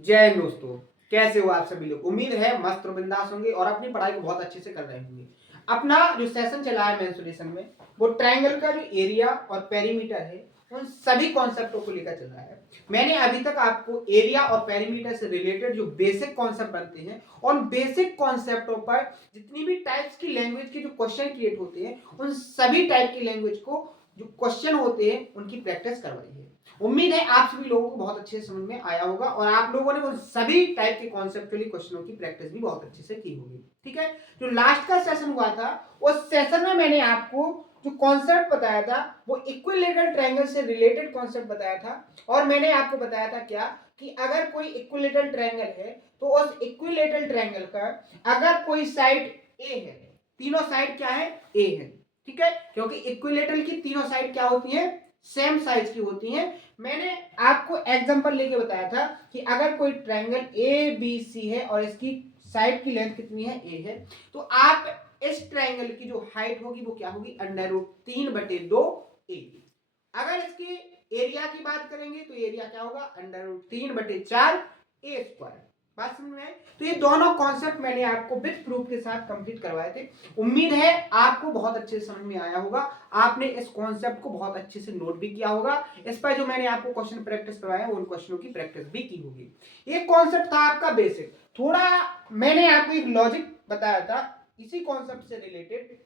जय हिंद दोस्तों। कैसे हो आप सभी लोग? उम्मीद है मस्त और बिंदास होंगे और अपनी पढ़ाई को बहुत अच्छे से कर रहे होंगे। अपना जो सेशन चला है मेंसुरेशन में, वो ट्रायंगल का जो एरिया और पेरीमीटर है उन सभी कॉन्सेप्टों को लेकर चल रहा है। मैंने अभी तक आपको एरिया और पेरीमीटर से रिलेटेड जो बेसिक कॉन्सेप्ट बनते हैं, उन बेसिक कॉन्सेप्टों पर जितनी भी टाइप्स की लैंग्वेज के जो क्वेश्चन क्रिएट होते हैं, उन सभी टाइप की लैंग्वेज को जो क्वेश्चन होते हैं उनकी प्रैक्टिस करवाई है। उम्मीद है आप सभी लोगों को बहुत अच्छे से समझ में आया होगा और आप लोगों ने वो सभी टाइप के कॉन्सेप्चुअली क्वेश्चनों की प्रैक्टिस भी बहुत अच्छे से की होगी। ठीक है, जो लास्ट का सेशन हुआ था उस सेशन में मैंने आपको जो कॉन्सेप्ट बताया था वो इक्विलेटरल ट्रायंगल से रिलेटेड कॉन्सेप्ट बताया था। और मैंने आपको बताया था क्या कि अगर कोई इक्विलेटरल ट्रायंगल है तो उस इक्विलेटरल ट्रायंगल का अगर कोई साइड ए है, तीनों साइड क्या है? ए है। ठीक है, क्योंकि इक्विलेटरल की तीनों साइड क्या होती है? सेम साइज की होती हैं। मैंने आपको एग्जांपल लेके बताया था कि अगर कोई ट्रायंगल ए बी सी है और इसकी साइड की लेंथ कितनी है? ए है, तो आप इस ट्रायंगल की जो हाइट होगी वो क्या होगी? √3/2 ए। अगर इसके एरिया की बात करेंगे तो एरिया क्या होगा? √3/4 ए स्क्वायर। बात समझ में आई? तो ये दोनों कॉन्सेप्ट मैंने आपको विद प्रूफ के साथ कंप्लीट करवाए थे। उम्मीद है आपको बहुत अच्छे से समझ में आया होगा। आपने इस कॉन्सेप्ट को बहुत अच्छे से नोट भी किया होगा। इस पर जो मैंने आपको क्वेश्चन प्रैक्टिस करवाया उन क्वेश्चनों की प्रैक्टिस भी की होगी। ये कॉन्सेप्ट था आपका बेसिक। थोड़ा मैंने आपको एक लॉजिक बताया था इसी कॉन्सेप्ट से रिलेटेड।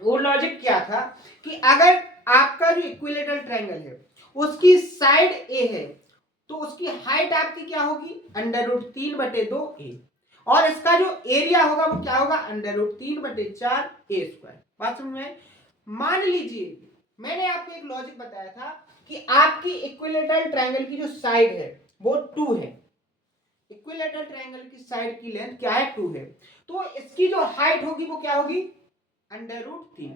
वो लॉजिक क्या था कि अगर आपका जो इक्विलेटरल ट्रायंगल है उसकी साइड ए है तो उसकी हाइट आपकी क्या होगी? √3/2 ए। और इसका जो एरिया होगा वो क्या होगा? √3/4 ए स्क्वायर। बात समझ में? मान लीजिए मैंने आपको एक लॉजिक बताया था कि आपकी इक्विलेटरल ट्रायंगल की जो साइड है वो 2 है। इक्विलेटरल ट्रायंगल की साइड की लेंथ क्या है? 2 है। तो इसकी जो हाइट होगी वो क्या होगी? √3।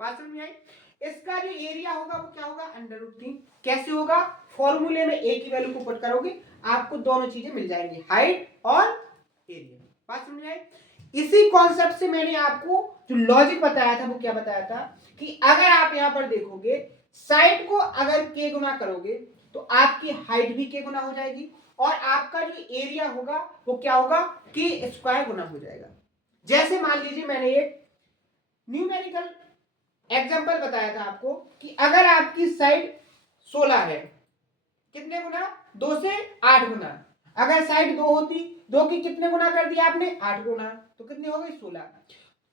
बात समझ में आई? इसका जो एरिया होगा वो क्या होगा? √3। कैसे होगा? फॉर्मूले में ए की वैल्यू को पुट करोगे आपको दोनों चीजें मिल जाएंगी, हाइट और एरिया। बात समझ में आई? इसी कॉन्सेप्ट से मैंने आपको जो लॉजिक बताया था वो क्या बताया था कि अगर आप यहां पर देखोगे साइड को अगर के गुना करोगे तो आपकी हाइट भी के गुना हो जाएगी और आपका जो एरिया होगा वो क्या होगा? के स्क्वायर गुना हो जाएगा। जैसे मान लीजिए मैंने एक न्यूमेरिकल एग्जांपल बताया था आपको कि अगर आपकी साइड 16 है, कितने गुना? 2 से 8 गुना। अगर साइड 2 होती, 2 की कितने गुना कर दिया आपने? 8 गुना, तो कितनी हो गई? 16।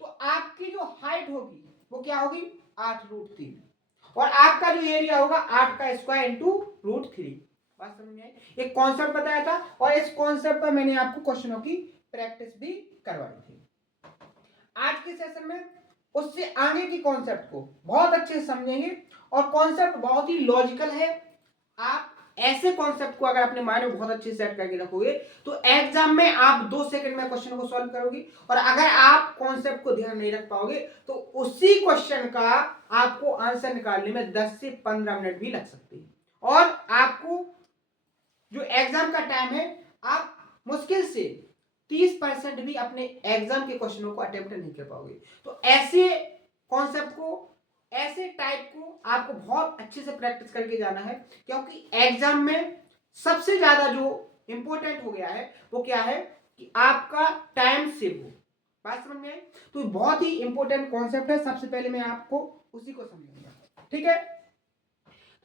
तो आपकी जो हाइट होगी वो क्या होगी? 8√3। और आपका जो एरिया होगा 8 का स्क्वायर इंटू √3। बात समझ में आई? एक कॉन्सेप्ट बताया था और इस कॉन्सेप्ट पर मैंने आपको क्वेश्चनों की प्रैक्टिस भी करवाई थी। आज के सेशन में उससे आगे की कॉन्सेप्ट को बहुत अच्छे से समझेंगे और कॉन्सेप्ट बहुत ही लॉजिकल है। आप ऐसे कॉन्सेप्ट को अगर अपने माइंड में बहुत अच्छे से सेट करके रखोगे तो एग्जाम में आप 2 सेकंड में क्वेश्चन को सॉल्व करोगे। और अगर आप कॉन्सेप्ट को ध्यान नहीं रख पाओगे तो उसी क्वेश्चन का आपको आंसर निकालने में 10 से 15 मिनट भी लग सकते हैं और आपको जो एग्जाम का टाइम है आप मुश्किल से 30% भी अपने एग्जाम के क्वेश्चनों को अटेम्प्ट नहीं कर पाओगे। तो ऐसे कॉन्सेप्ट को, ऐसे टाइप को आपको बहुत अच्छे से प्रैक्टिस करके जाना है क्योंकि एग्जाम में सबसे ज्यादा जो इंपॉर्टेंट हो गया है वो क्या है कि आपका टाइम सेव हो। बात समझ में आई? तो बहुत ही इंपॉर्टेंट कॉन्सेप्ट है। सबसे पहले मैं आपको उसी को समझाऊंगा। ठीक है,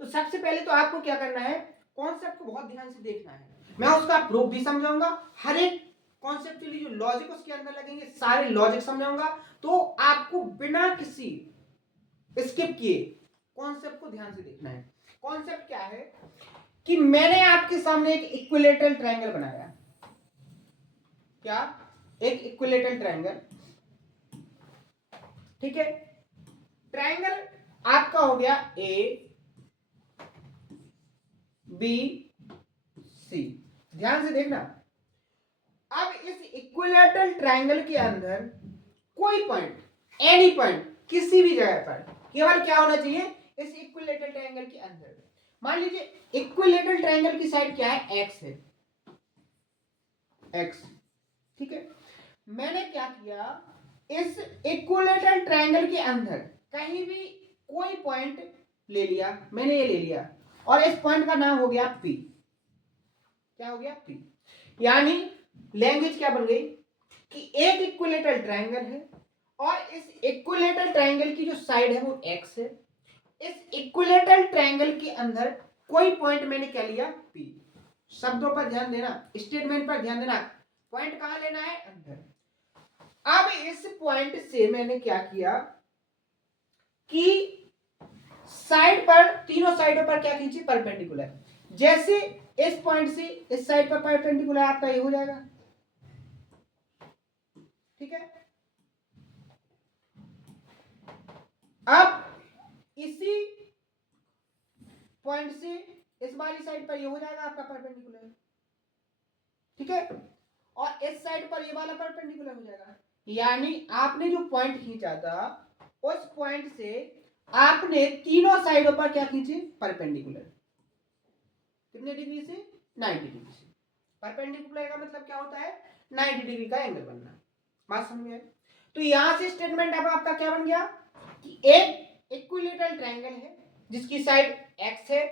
तो सबसे पहले तो आपको क्या करना है, कॉन्सेप्ट को बहुत ध्यान से देखना है। मैं उसका प्रूफ भी समझाऊंगा, हर एक कॉन्सेप्चुअली जो लॉजिक उसके अंदर लगेंगे सारे लॉजिक समझाऊंगा। तो आपको बिना किसी स्किप किए कॉन्सेप्ट को ध्यान से देखना है। कॉन्सेप्ट क्या है कि मैंने आपके सामने एक इक्विलेटरल ट्रायंगल बनाया। क्या? एक इक्विलेटरल ट्रायंगल। ठीक है, ट्रायंगल आपका हो गया ए बी सी। ध्यान से देखना। अब इस इक्विलेटरल ट्रायंगल के अंदर कोई पॉइंट, एनी पॉइंट, किसी भी जगह पर केवल क्या होना चाहिए? इस इक्विलेटरल ट्रायंगल के अंदर मान लीजिए इक्विलेटरल ट्रायंगल की साइड क्या है? एक्स है, एक्स। ठीक है, मैंने क्या किया, इस इक्विलेटरल ट्रायंगल के अंदर कहीं भी कोई पॉइंट ले लिया, मैंने ये ले लिया और इस पॉइंट का नाम हो गया पी। क्या हो गया? पी। यानी लैंग्वेज क्या बन गई कि एक इक्विलेटरल ट्रायंगल है और इस इक्विलेटरल ट्रायंगल की जो साइड है वो x है। इस इक्विलेटरल ट्रायंगल के अंदर कोई पॉइंट मैंने क्या लिया P। शब्दों पर ध्यान देना, स्टेटमेंट पर ध्यान देना, पॉइंट कहां लेना है अंदर। अब इस पॉइंट से मैंने क्या किया कि साइड पर, तीनों साइडों पर क्या खींची परपेंडिकुलर। जैसे इस पॉइंट से इस साइड पर परपेंडिकुलर आपका ये हो जाएगा, ठीक है। अब इसी पॉइंट से इस वाली साइड पर ये हो जाएगा आपका परपेंडिकुलर, ठीक है, और इस साइड पर ये वाला परपेंडिकुलर हो जाएगा। यानी आपने जो पॉइंट खींचा था उस पॉइंट से आपने तीनों साइडों पर क्या खींची परपेंडिकुलर। कितने डिग्री से 90 डिग्री से। परपेंडिकुलर का मतलब क्या होता है 90 डिग्री का एंगल बनना। बात समझ में? तो यहां से स्टेटमेंट अब आपका क्या बन गया कि एक इक्विलेटरल ट्रायंगल है जिसकी साइड x है।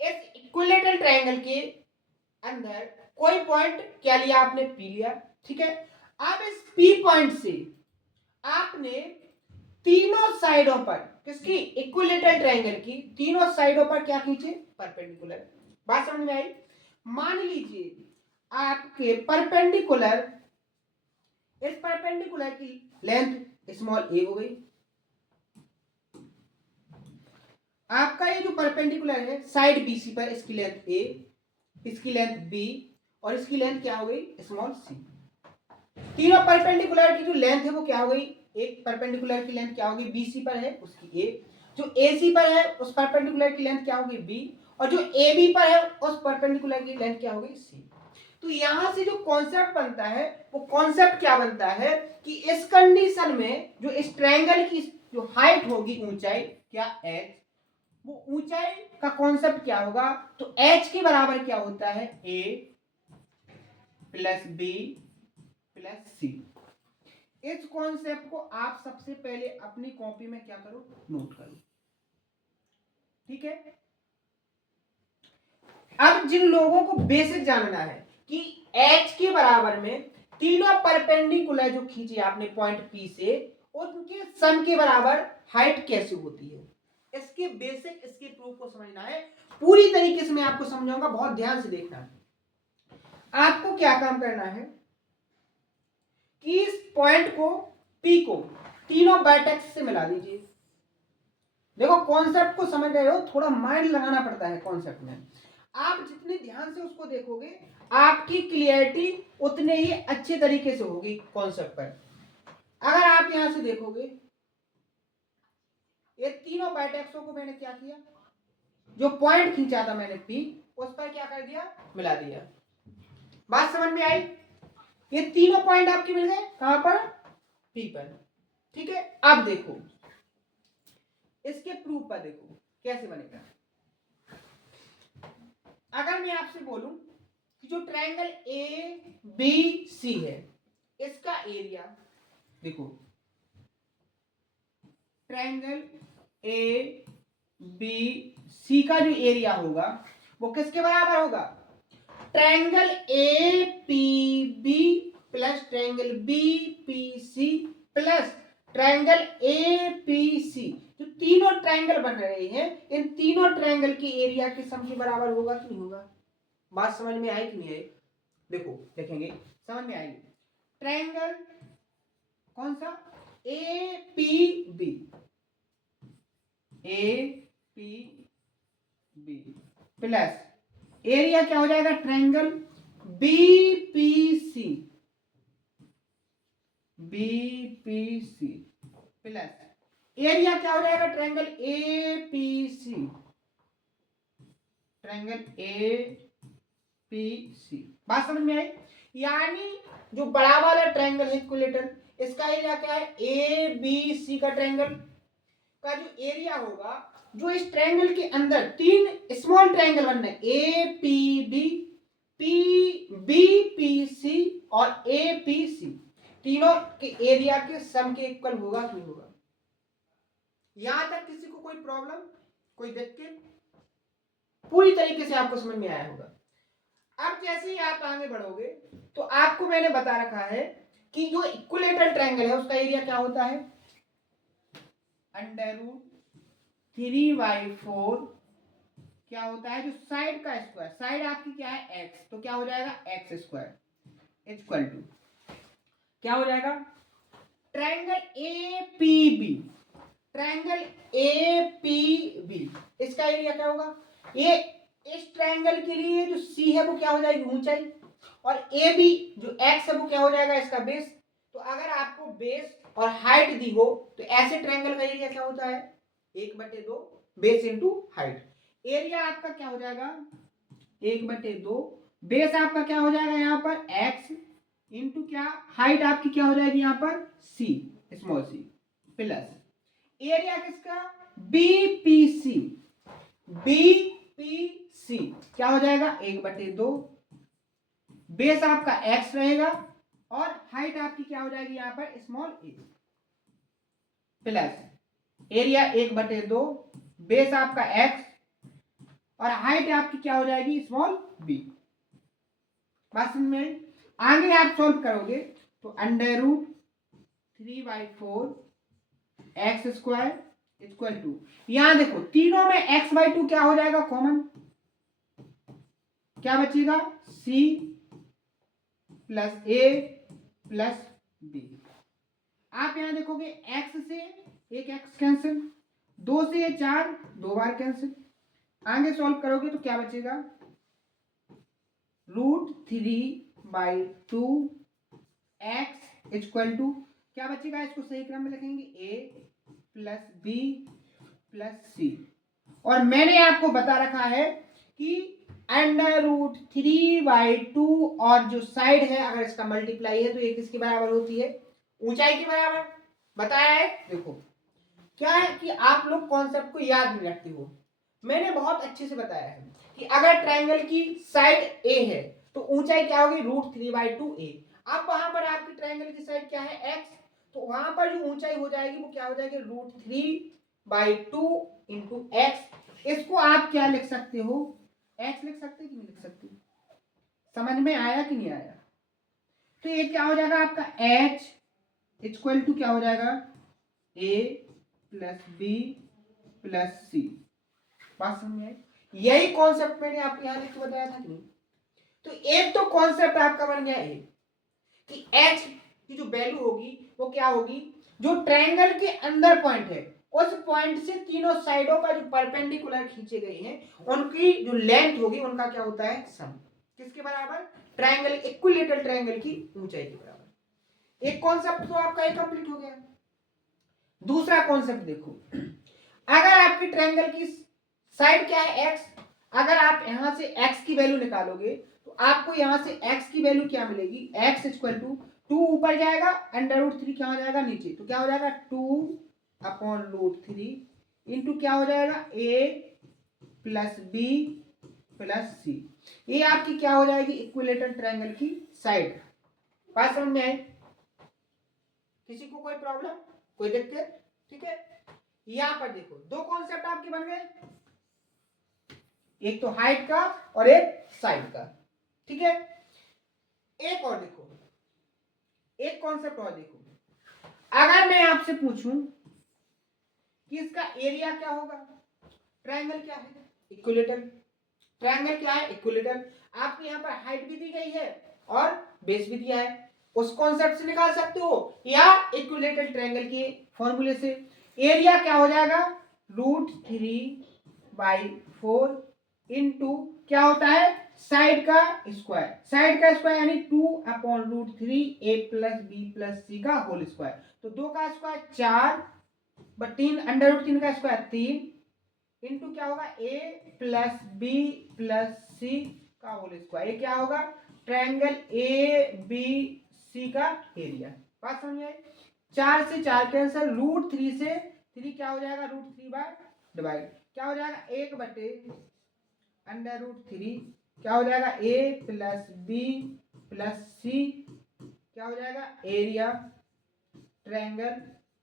इस इक्विलेटरल ट्रायंगल के अंदर कोई पॉइंट क्या लिया आपने P लिया, ठीक है। अब इस P पॉइंट से आपने तीनों साइडों पर किसकी इक्विलेटरल ट्रायंगल की तीनों साइडों पर क्या खींचे परपेंडिकुलर। बात समझ में आई? मान लीजिए आपके परपेंडिकुलर, इस परपेंडिकुलर की लेंथ स्मॉल a हो गई। आपका ये जो परपेंडिकुलर है साइड BC पर, इसकी लेंथ a, इसकी लेंथ b और इसकी लेंथ क्या हो गई स्मॉल c। तीनों परपेंडिकुलर की जो लेंथ है वो क्या हो गई, एक परपेंडिकुलर की लेंथ क्या होगी BC पर है उसकी a, जो AC पर है उस परपेंडिकुलर की लेंथ क्या होगी b, और जो AB पर है उस परपेंडिकुलर की लेंथ क्या होगी c। तो यहां से जो कॉन्सेप्ट बनता है वो कॉन्सेप्ट क्या बनता है कि इस कंडीशन में जो इस ट्रायंगल की जो हाइट होगी ऊंचाई क्या h, वो ऊंचाई का कॉन्सेप्ट क्या होगा तो h के बराबर क्या होता है a plus b plus c। इस कॉन्सेप्ट को आप सबसे पहले अपनी कॉपी में क्या करो नोट करो, ठीक है। अब जिन लोगों को बेसिक जानना है कि h के बराबर में तीनों परपेंडिकुलर जो खींची आपने पॉइंट P से उनके सम के बराबर हाइट कैसे होती है, इसके बेसिक, इसके प्रूफ को समझना है। पूरी तरीके से मैं आपको समझाऊंगा, बहुत ध्यान से देखना। आपको क्या काम करना है कि इस पॉइंट को P को तीनों वर्टेक्स से मिला दीजिए। देखो कॉन्सेप्ट को समझ रहे हो, थोड़ा माइंड लगाना पड़ता है कॉन्सेप्ट में। आप जितने ध्यान से उसको देखोगे आपकी क्लियरिटी उतने ही अच्छे तरीके से होगी कॉन्सेप्ट पर। अगर आप यहां से देखोगे ये तीनों वर्टेक्सों को मैंने क्या किया, जो पॉइंट खींचा था मैंने P उस पर क्या कर दिया मिला दिया। बात समझ में आई? ये तीनों पॉइंट आपके मिल गए कहां पर P पर, ठीक है। अब देखो इसके प्रूफ पर देखो कैसे बनेगा। अगर मैं आपसे बोलूं कि जो ट्रायंगल ABC है इसका एरिया देखो, ट्रायंगल ABC का जो एरिया होगा वो किसके बराबर होगा, triangle APB plus triangle BPC plus triangle APC। जो तीनों ट्रायंगल बन रहे हैं इन तीनों ट्रायंगल के एरिया के सम के बराबर होगा कि नहीं होगा। बात समझ में आई कि नहीं आई? देखो देखेंगे समझ में आएगी। ट्रायंगल कौन सा APB, APB प्लस एरिया क्या हो जाएगा triangle BPC, BPC plus area क्या हो जाएगा ट्रायंगल APC, ट्रायंगल APC। बात समझ में आई? यानी जो बड़ा वाला ट्रायंगल है इक्विलेटरल, इसका एरिया क्या है ABC का ट्रायंगल का जो एरिया होगा, जो इस ट्रायंगल के अंदर तीन स्मॉल ट्रायंगल बनने APB, BPC और APC, तीनों के एरिया के सम के इक्वल होगा कि नहीं होगा। यहां तक किसी को कोई प्रॉब्लम, कोई दिक्कत? पूरी तरीके से आपको समझ में आया होगा। अब जैसे ही आप आगे बढ़ोगे तो आपको मैंने बता रखा है कि जो इक्विलेटरल ट्रायंगल है उसका एरिया क्या होता है, √3/4 क्या होता है, जो साइड का स्क्वायर, साइड आपकी क्या है एक्स, तो क्या हो जाएगा एक्स स्क्वायर इक्वल टू क्या हो जाएगा, ट्रायंगल एपीबी, ट्रायंगल एपीबी इसका एरिया क्या होगा, ये इस ट्रायंगल के लिए जो सी है वो क्या हो जाएगी ऊंचाई, और ए बी जो एक्स है वो क्या हो जाएगा इसका बेस। तो अगर आपको बेस और हाइट दी हो तो ऐसे ट्रायंगल का एरिया क्या होता है 1/2 बेस इंटू हाइट। एरिया आपका क्या हो जाएगा 1/2, बेस आपका क्या हो जाएगा यहाँ पर एक्स इंटू क्या, हाइट आपकी क्या हो जाएगी यहाँ पर सी, स्मॉल सी, प्लस एरिया किसका बीपीसी, बीपीसी क्या हो जाएगा 1/2, बेस आपका एक्स रहेगा और हाइट आपकी क्या हो जाएगी यहाँ पर स्मॉल ए, प्लस एरिया 1/2, बेस आपका एक्स और हाइट आपकी क्या हो जाएगी स्मॉल बी। बात समझ में, आगे आप सॉल्व करोगे तो √3/4 एक्स स्क्वायर इक्वल टू, यहां देखो तीनों में x/2 क्या हो जाएगा कॉमन, क्या बचेगा c plus a plus b। आप यहां देखोगे x से एक x कैंसिल, 2 से 4 2 बार कैंसिल, आगे सॉल्व करोगे तो क्या बचेगा √3/2 x इक्वल टू क्या बचेगा, इसको सही क्रम में लिखेंगे a plus b plus c। और मैंने आपको बता रखा है कि √3/2 और जो साइड है अगर इसका मल्टीप्लाई है तो ये किसके बराबर होती है, ऊंचाई के बराबर बताया है। देखो क्या है कि आप लोग कॉन्सेप्ट को याद नहीं रखते हो, मैंने बहुत अच्छे से बताया है कि अगर ट्रायंगल की साइड ए है तो ऊंचाई क्या होगी √3/2a। अब वहां पर आपकी ट्रायंगल की साइड क्या है x, तो वहां पर जो ऊंचाई हो जाएगी वो क्या हो जाएगी √3/2 इंटू एक्स। इसको आप क्या लिख सकते हो x लिख सकते कि नहीं लिख सकते, समझ में आया कि नहीं आया। तो ये क्या हो जाएगा आपका h इक्वल टू क्या हो जाएगा a plus b plus c। बात समझ में, यही कॉन्सेप्ट मैंने आपको यहां लिख के बताया था कि नहीं। तो एक तो कॉन्सेप्ट आपका बन गया है कि h की जो वैल्यू होगी वो क्या होगी, जो ट्रायंगल के अंदर पॉइंट है उस पॉइंट से तीनों साइडों का जो परपेंडिकुलर खींचे गए हैं उनकी जो लेंथ होगी उनका क्या होता है सम, किसके बराबर, ट्रायंगल इक्विलेटरल ट्रायंगल की ऊंचाई के बराबर। एक कॉन्सेप्ट तो आपका ये कंप्लीट हो गया। दूसरा कॉन्सेप्ट देखो, अगर आपकी ट्रायंगल की साइड क्या है x, अगर आप यहां से x की वैल्यू निकालोगे तो आपको यहां से x की वैल्यू क्या मिलेगी, x इक्वल टू 2 ऊपर जाएगा √3 क्या हो जाएगा नीचे, तो क्या हो जाएगा 2/√3 इंटू क्या हो जाएगा a plus b plus c। ये आपकी क्या हो जाएगी इक्विलेटरल ट्रायंगल की साइड। बात समझ में आई, किसी को कोई प्रॉब्लम कोई दिक्कत, ठीक है। यहां पर देखो दो कॉन्सेप्ट आपके बन गए, एक तो हाइट का और एक साइड का, ठीक है। एक और देखो, एक कॉन्सेप्ट और देखो, अगर मैं आपसे पूछूं कि इसका एरिया क्या होगा, ट्रायंगल क्या है इक्विलेटरल, ट्रायंगल क्या है इक्विलेटरल, आपको यहां पर हाइट भी दी गई है और बेस भी दिया है, उस कॉन्सेप्ट से निकाल सकते हो या इक्विलेटरल ट्रायंगल के फॉर्मूले से। एरिया क्या हो जाएगा √3/4 इंटू क्या होता है साइड का स्क्वायर, साइड का स्क्वायर यानी 2/√3 a plus b plus c का होल स्क्वायर, तो 2 का स्क्वायर 4 3 √3 का स्क्वायर 3 इंटू क्या होगा a plus b plus c का होल स्क्वायर, ये क्या होगा ट्रायंगल ए बी सी का एरिया। बात समझ में आई, 4 से 4 कैंसिल, √3 से 3 क्या हो जाएगा √3 बाय डिवाइड क्या हो जाएगा 1/√3 क्या हो जाएगा a plus b plus c क्या हो जाएगा area triangle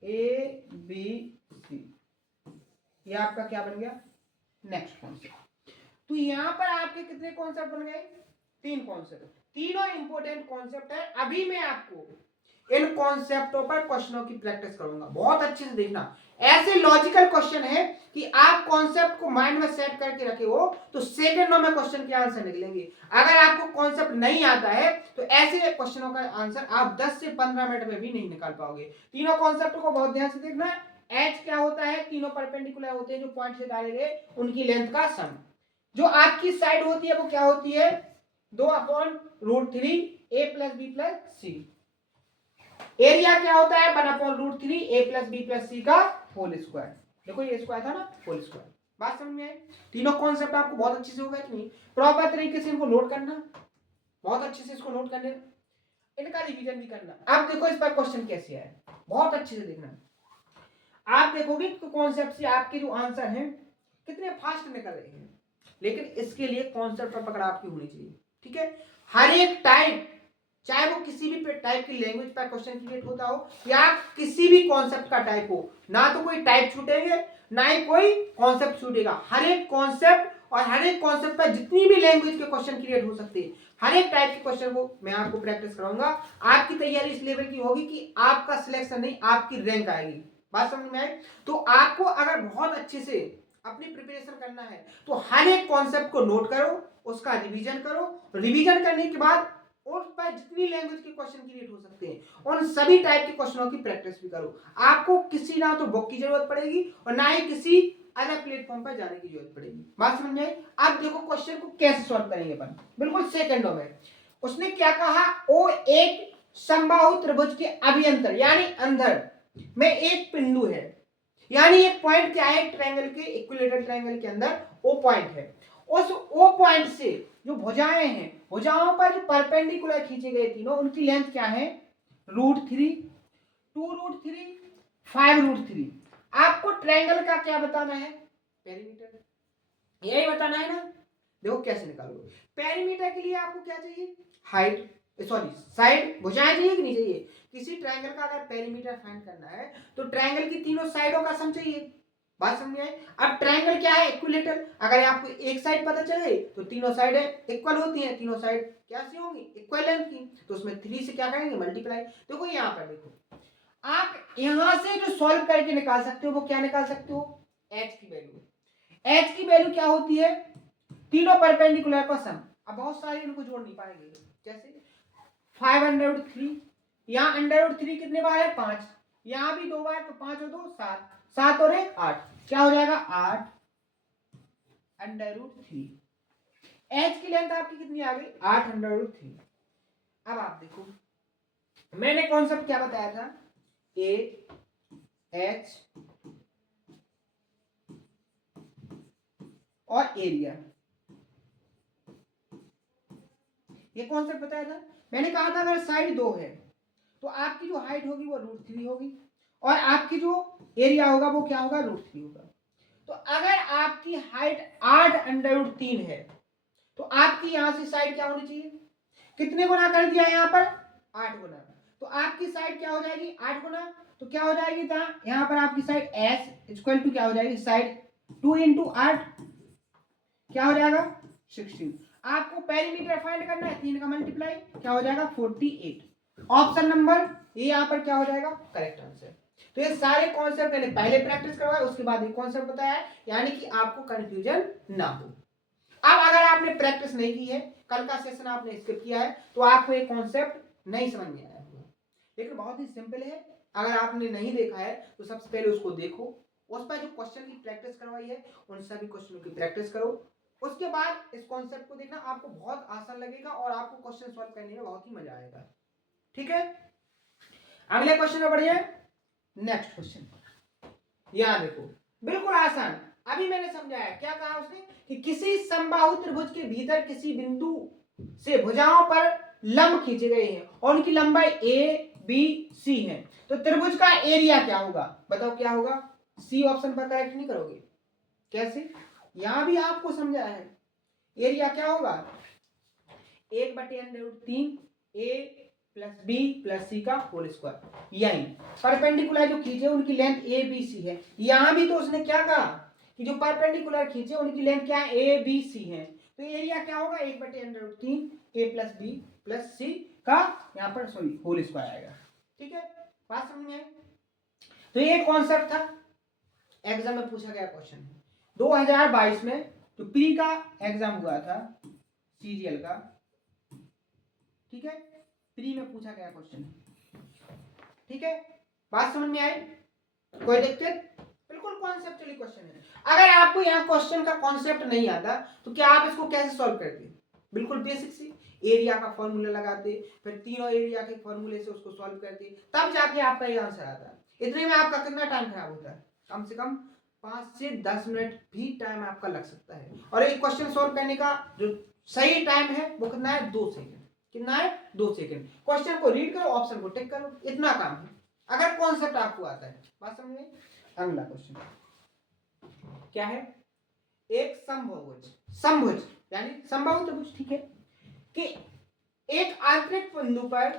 A B C. ये आपका क्या बन गया नेक्स्ट कॉन्सेप्ट। तो यहां पर आपके कितने कॉन्सेप्ट बन गए, तीन कॉन्सेप्ट, तीनों इंपॉर्टेंट कॉन्सेप्ट है। अभी मैं आपको इन कॉन्सेप्टों पर क्वेश्चनों की प्रैक्टिस करूंगा, बहुत अच्छे से देखना। ऐसे लॉजिकल क्वेश्चन है कि आप कॉन्सेप्ट को माइंड में सेट करके रखे हो तो सेकंडों में क्वेश्चन के आंसर निकलेंगे। अगर आपको कॉन्सेप्ट नहीं आता है तो ऐसे क्वेश्चनों का आंसर आप 10 से 15 मिनट में भी नहीं निकाल पाओगे। तीनों कॉन्सेप्ट को बहुत ध्यान से देखना है। एच क्या होता है, तीनों परपेंडिकुलर होते हैं जो पॉइंट से डाले गए उनकी लेंथ का सम। जो आपकी साइड होती है वो क्या होती है, 2/√3 a plus B plus C. Area क्या होता है, 1/√3 a plus B plus C का होल स्क्वायर। देखो ये स्क्वायर था ना, होल स्क्वायर। बात समझ में आई? तीनों कॉन्सेप्ट आपको बहुत अच्छे से होगा कि नहीं? प्रॉपर तरीके से इनको नोट करना, बहुत अच्छे से इसको नोट करने, इनका रिवीजन भी करना। आप देखो इस पर क्वेश्चन कैसे आए, बहुत अच्छे से देखना। आप देखोगे कि कॉन्सेप्ट से आपके जो आंसर हैं कितने फास्ट निकल रहे हैं, लेकिन इसके लिए कॉन्सेप्ट पर पकड़ आपकी होनी चाहिए। ठीक है, हर एक टाइप, चाहे वो किसी भी टाइप की लैंग्वेज पर क्वेश्चन क्रिएट होता हो या किसी भी कॉन्सेप्ट का टाइप हो, ना तो कोई टाइप छूटेंगे ना ही कोई कॉन्सेप्ट छूटेगा। हर एक कॉन्सेप्ट और हर एक कॉन्सेप्ट पर जितनी भी लैंग्वेज के क्वेश्चन क्रिएट हो सकते हैं, हर एक टाइप के क्वेश्चन को मैं आपको प्रैक्टिस कराऊंगा। आपकी तैयारी इस लेवल की होगी कि आपका सिलेक्शन नहीं, आपकी रैंक आएगी। बात समझ में आई? तो आपको अगर बहुत अच्छे से अपनी प्रिपरेशन करना है तो हर एक कॉन्सेप्ट को नोट करो, उसका रिवीजन करो। रिवीजन करने के बाद उस पर जितनी लैंग्वेज के क्वेश्चन क्रिएट हो सकते हैं उन सभी टाइप के क्वेश्चनों की प्रैक्टिस भी करो। आपको किसी ना तो बुक की जरूरत पड़ेगी और ना ही किसी अलग प्लेटफॉर्म पर जाने की जरूरत पड़ेगी। बात समझ में आई? अब देखो क्वेश्चन को कैसे सॉल्व करेंगे अपन, बिल्कुल सेकंडों में। उसने क्या कहा, ओ एक समबाहु त्रिभुज के अभियंतर यानी अंदर में एक बिंदु है, यानी एक पॉइंट क्या है, ट्रायंगल के, इक्विलेटरल ट्रायंगल के अंदर ओ पॉइंट है। उस ओ पॉइंट से जो भुजाएं हैं, भुजाओं पर जो परपेंडिकुलर खींचे गए तीनों, उनकी लेंथ क्या है, √3, 2√3, 5√3। आपको ट्रायंगल का क्या बताना है, पेरीमीटर, यही बताना है ना। देखो कैसे निकालोगे। पेरीमीटर के लिए आपको क्या चाहिए, हाइट, सॉरी साइड, भुजाएं चाहिए कि नहीं चाहिए। किसी ट्रायंगल का अगर पेरीमीटर फाइंड करना है तो ट्रायंगल की तीनों साइडों का सम चाहिए। बात समझ में आई? अब ट्रायंगल क्या है, इक्विलेटरल। अगर आपको एक साइड पता चले तो तीनों साइडें इक्वल होती हैं, तीनों साइड कैसी होंगी, इक्वल लेंथ की, तो उसमें 3 से क्या करेंगे, मल्टीप्लाई। देखो यहाँ पर देखो, आप यहां से जो सॉल्व करके निकाल सकते हो वो क्या निकाल सकते हो, एच की वैल्यू। एच की वैल्यू क्या होती है, तीनों परपेंडिकुलर का सम। अब बहुत सारे इनको जोड़ नहीं पाएंगे, जैसे 5√3, यहाँ √3 कितने बार है, 5, यहाँ भी 2 बार, तो 5 और 2 7, 7 और 1 8, क्या हो जाएगा 8√3। एच की लेंथ आपकी कितनी आ गई, 8√3। अब आप देखो मैंने कॉन्सेप्ट क्या बताया था, ए एच और एरिया, ये कॉन्सेप्ट बताया था। मैंने कहा था अगर साइड 2 है तो आपकी जो हाइट होगी वो √3 होगी और आपकी जो एरिया होगा वो क्या होगा, √3 होगा। तो अगर आपकी हाइट 8√3 है तो आपकी यहां से साइड क्या होनी चाहिए, कितने गुना कर दिया यहाँ पर, 8 गुना। तो आपकी साइड क्या हो जाएगी, 8 गुना। तो क्या हो जाएगी यहाँ पर आपकी साइड एस इक्वल टू क्या हो जाएगी, साइड 2 × 8 क्या हो जाएगा 16। आपको पेरीमीटर फाइंड करना है, 3 का मल्टीप्लाई क्या हो जाएगा 48। ऑप्शन नंबर ये यहाँ पर क्या हो जाएगा, करेक्ट आंसर। तो ये सारे कॉन्सेप्ट मैंने पहले प्रैक्टिस करवाया, उसके बाद ये कॉन्सेप्ट बताया है, यानी कि आपको कंफ्यूजन ना हो। अब अगर आपने प्रैक्टिस नहीं की है, कल का सेशन आपने स्किप किया है, तो आपको ये कॉन्सेप्ट नहीं समझ में आया होगा, लेकिन बहुत ही सिंपल है। अगर आपने नहीं देखा है तो सबसे पहले उसको देखो, उस पर जो क्वेश्चन की प्रैक्टिस करवाई है उन सभी क्वेश्चनों की प्रैक्टिस करो। उसके बाद इस कॉन्सेप्ट को देखना, आपको बहुत आसान लगेगा और आपको क्वेश्चन सॉल्व करने में बहुत ही मजा आएगा। ठीक है, अगले क्वेश्चन में बढ़िए। नेक्स्ट क्वेश्चन यहां देखो, बिल्कुल आसान। अभी मैंने समझाया, क्या कहा उसने कि किसी समबाहु त्रिभुज के भीतर किसी बिंदु से भुजाओं पर लंब खींचे गए हैं और उनकी लंबाई ए बी सी है, तो त्रिभुज का एरिया क्या होगा, बताओ क्या होगा। सी ऑप्शन पर करेक्ट नहीं करोगे, कैसे, यहां भी आपको समझाया है। एरिया क्या होगा, 1/√3 ए प्लस बी प्लस सी का होल स्क्वायर। यही परपेंडिकुलर जो खींचे उनकी लेंथ ए बी सी है। यहां भी तो उसने क्या कहा, कि जो परपेंडिकुलर खींचे उनकी लेंथ क्या है, ए बी सी है, तो एरिया क्या होगा 1/√3 ए प्लस बी प्लस सी का यहाँ पर सॉरी होल स्क्वायर आएगा। ठीक है, बात समझ में आई। तो ये कॉन्सेप्ट था, एग्जाम में पूछा गया क्वेश्चन है 2022 में जो प्री का एग्जाम हुआ था सीजीएल का, ठीक है, प्री में पूछा गया क्वेश्चन है। ठीक है, बात समझ में आई, कोई दिक्कत? बिल्कुल कॉन्सेप्चुअली क्वेश्चन है। अगर आपको यहाँ क्वेश्चन का कॉन्सेप्ट नहीं आता तो क्या आप इसको कैसे सॉल्व करते? बिल्कुल बेसिक सी एरिया का फॉर्मूला लगाते, फिर तीनों एरिया के फॉर्मूले से उसको सॉल्व करते, तब जाके आपका ये आंसर आता। इतने में आपका कितना टाइम खराब होता है? कम से कम 5 से 10 मिनट भी टाइम आपका लग सकता है। और एक क्वेश्चन सॉल्व करने का जो सही टाइम है वो कितना है? 2 सेकंड। कितना है? 2 सेकंड। क्वेश्चन को रीड करो, ऑप्शन को टिक करो, इतना काम है अगर कॉन्सेप्ट आपको आता है। बात समझ में? अगला क्वेश्चन क्या है? एक समभुज यानी समबाहु त्रिभुज, ठीक है, कि एक आंतरिक बिंदु पर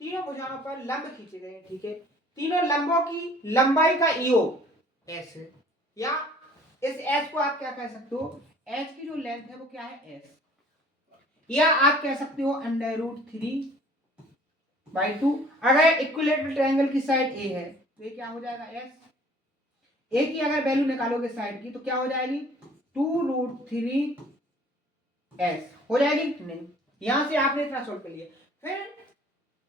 तीनों भुजाओं पर लंब खींचे गए, ठीक है, तीनों लंबों की लंबाई का योग एस है, या इस एस को आप क्या कह सकते हो, एच की जो लेंथ है वो क्या है? एस, या आप कह सकते हो √3/2। अगर इक्विलेटरल ट्रायंगल की साइड ए है तो ये क्या हो जाएगा? एस। ए की अगर वैल्यू निकालोगे साइड की तो क्या हो जाएगी? 2√3 एस हो जाएगी? नहीं। यहां से आपने इतना सोल्व कर लिया। फिर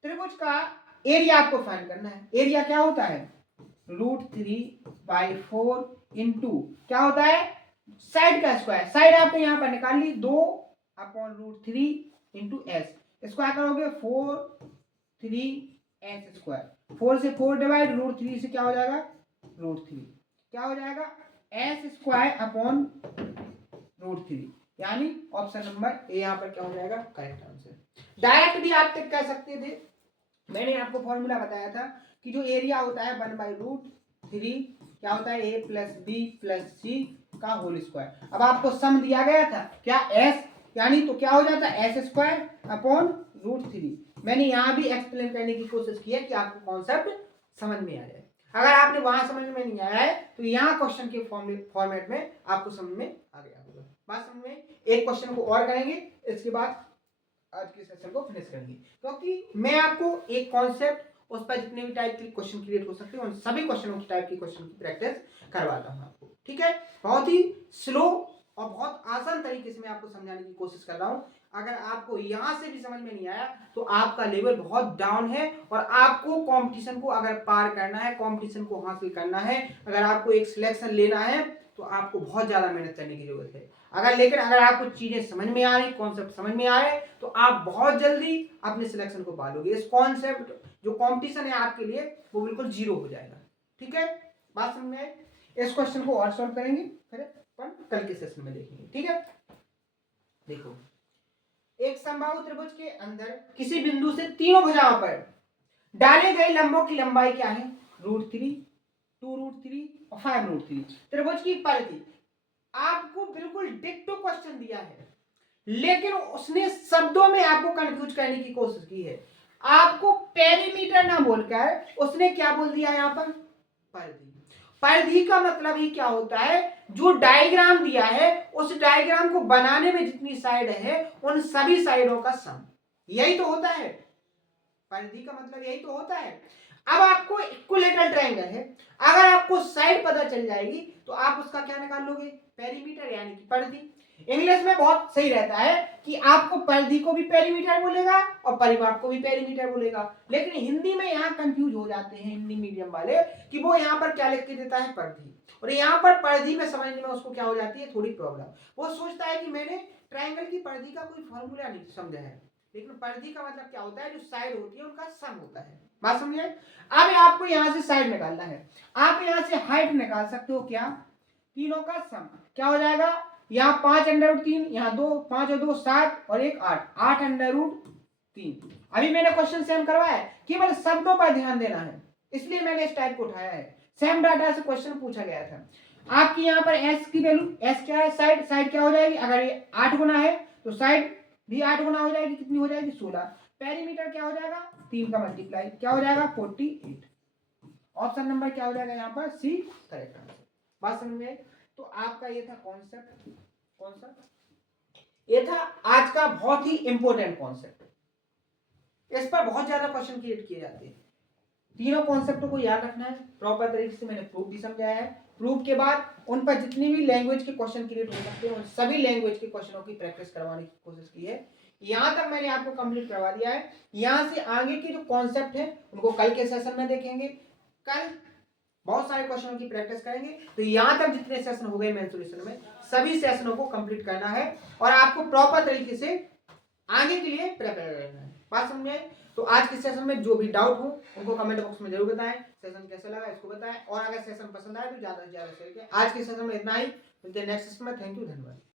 त्रिभुज का एरिया आपको फाइंड करना है। एरिया क्या होता है? √3/4 इंटू क्या होता है? साइड का स्क्वायर। साइड आपने यहां पर निकाल ली 2/√3 इंटू एस। स्क्वायर करोगे 4/3 4 से 4 डिवाइड, √3 से क्या हो जाएगा? √3 क्या हो जाएगा? s²/√3, यानी ऑप्शन नंबर ए यहाँ पर क्या हो जाएगा? Correct answer. डायरेक्ट भी आप तक कह सकते थे, मैंने आपको फॉर्मूला बताया था कि जो एरिया होता है 1/√3 क्या होता है? ए प्लस बी प्लस सी का होल स्क्वायर। अब आपको सम दिया गया था क्या? एस, यानी तो क्या हो जाता है? s²/√3। मैंने यहाँ भी एक्सप्लेन करने की कोशिश की है कि आपको कॉन्सेप्ट समझ में आ जाए। अगर आपने वहां समझ में नहीं आया है तो यहाँ क्वेश्चन के फॉर्मेट में आपको समझ में आ गया होगा। बात समझ में? एक क्वेश्चन को और करेंगे, इसके बाद आज के सेशन को फिनिश करेंगे, क्योंकि मैं आपको एक कॉन्सेप्ट उस पर जितने भी टाइप के क्वेश्चन क्रिएट हो सकते हैं उन सभी क्वेश्चनों की टाइप की क्वेश्चन की प्रैक्टिस करवाता हूं आपको। ठीक है, बहुत ही स्लो और बहुत आसान तरीके से मैं आपको समझाने की कोशिश कर रहा हूं। अगर आपको यहां से भी समझ में नहीं आया तो आपका लेवल बहुत डाउन है, और आपको कंपटीशन को अगर पार करना है, कंपटीशन को हासिल करना है, अगर आपको एक सिलेक्शन लेना है तो आपको बहुत ज्यादा मेहनत करने की जरूरत है। अगर आपको चीजें समझ में आ रही, कॉन्सेप्ट समझ में आ रहे, तो आप बहुत जल्दी अपने सिलेक्शन को पालोगे। इस कॉन्सेप्ट जो कंपटीशन है आपके लिए वो बिल्कुल जीरो हो जाएगा। ठीक है, बात समझ में आई? इस क्वेश्चन को और सॉल्व करेंगे, फिर अपन कल के सेशन में देखेंगे। ठीक है, देखो, एक समबाहु त्रिभुज के अंदर किसी बिंदु से तीनों भुजाओं पर डाले गए लंबों की लंबाई क्या है? √3, 2√3 और 5√3। त्रिभुज की परिधि आपको बिल्कुल डिक्टो क्वेश्चन दिया है, लेकिन उसने शब्दों में आपको कंफ्यूज करने की कोशिश की है। आपको पेरीमीटर ना बोलकर उसने क्या बोल दिया यहाँ पर? परिधि। परिधि का मतलब ही क्या होता है? जो डायग्राम दिया है उस डायग्राम को बनाने में जितनी साइड है उन सभी साइडों का सम, यही तो होता है। परिधि का मतलब यही तो होता है। अब आपको इक्विलेटरल ट्रायंगल है, अगर आपको साइड पता चल जाएगी तो आप उसका क्या निकाल लोगे? पेरीमीटर, यानी कि परिधि। इंग्लिश में बहुत सही रहता है कि आपको परिधि को भी पेरीमीटर बोलेगा और परिमाप को भी पेरीमीटर बोलेगा, लेकिन हिंदी में यहाँ कंफ्यूज हो जाते हैं हिंदी मीडियम वाले कि वो यहाँ पर क्या लिख के देता है? परिधि, और यहाँ पर परिधि में समझने में उसको क्या हो जाती है? थोड़ी प्रॉब्लम। वो सोचता है कि मैंने ट्रायंगल की परिधि का कोई फॉर्मूला नहीं समझा है, लेकिन परिधि का मतलब क्या होता है? जो साइड होती है उनका सम होता है। बात समझिए? अब आपको यहां से साइड निकालना है, आप यहां से हाइट निकाल सकते हो क्या? तीनों का सम क्या हो जाएगा? यहाँ 5√3, यहाँ 2, 5 और 2 7 और 1 8, 8√3। अभी मैंने क्वेश्चन सेम करवाया है, केवल शब्दों पर ध्यान देना है, इसलिए मैंने इस टाइप को उठाया है। सेम डाटा से क्वेश्चन पूछा गया था। आपकी यहाँ पर एस की वैल्यू, एस क्या है? साइड। साइड क्या हो जाएगी? अगर ये 8 गुना है तो साइड भी 8 गुना हो जाएगी। कितनी हो जाएगी? 16। पेरीमीटर क्या हो जाएगा? 3 का मल्टीप्लाई क्या हो जाएगा? 48। ऑप्शन नंबर क्या हो जाएगा यहाँ पर? C correct answer. बात समझ में? तो आपका ये था कॉन्सेप्ट, कौन सा, ये था आज का बहुत ही इंपॉर्टेंट कॉन्सेप्ट। इस पर बहुत ज्यादा क्वेश्चन क्रिएट किए जाते हैं। तीनों कॉन्सेप्टों को याद रखना है, प्रॉपर तरीके से मैंने प्रूफ भी समझाया है। प्रूफ के बाद उन पर जितनी भी लैंग्वेज के क्वेश्चन क्रिएट हो सकते हैं उन सभी लैंग्वेज के क्वेश्चनों की प्रैक्टिस करवाने की कोशिश की है। यहां तक मैंने आपको कंप्लीट करवा दिया है। यहां से आगे के जो कॉन्सेप्ट है उनको कल के सेशन में देखेंगे। कल बहुत सारे क्वेश्चनों की प्रैक्टिस करेंगे। तो यहां तक जितने सेशन हो गए मेंसुरेशन में, सभी सेशनों को कंप्लीट करना है और आपको प्रॉपर तरीके से आगे के लिए प्रिपेयर रहना है। बात समझे? तो आज के सेशन में जो भी डाउट हो उनको कमेंट बॉक्स में जरूर बताएं। सेशन कैसा लगा इसको बताएं और अगर सेशन पसंद आए तो ज्यादा से ज्यादा शेयर करें। आज के सेशन में इतना ही, मिलते हैं नेक्स्ट सेशन में। थैंक यू, धन्यवाद।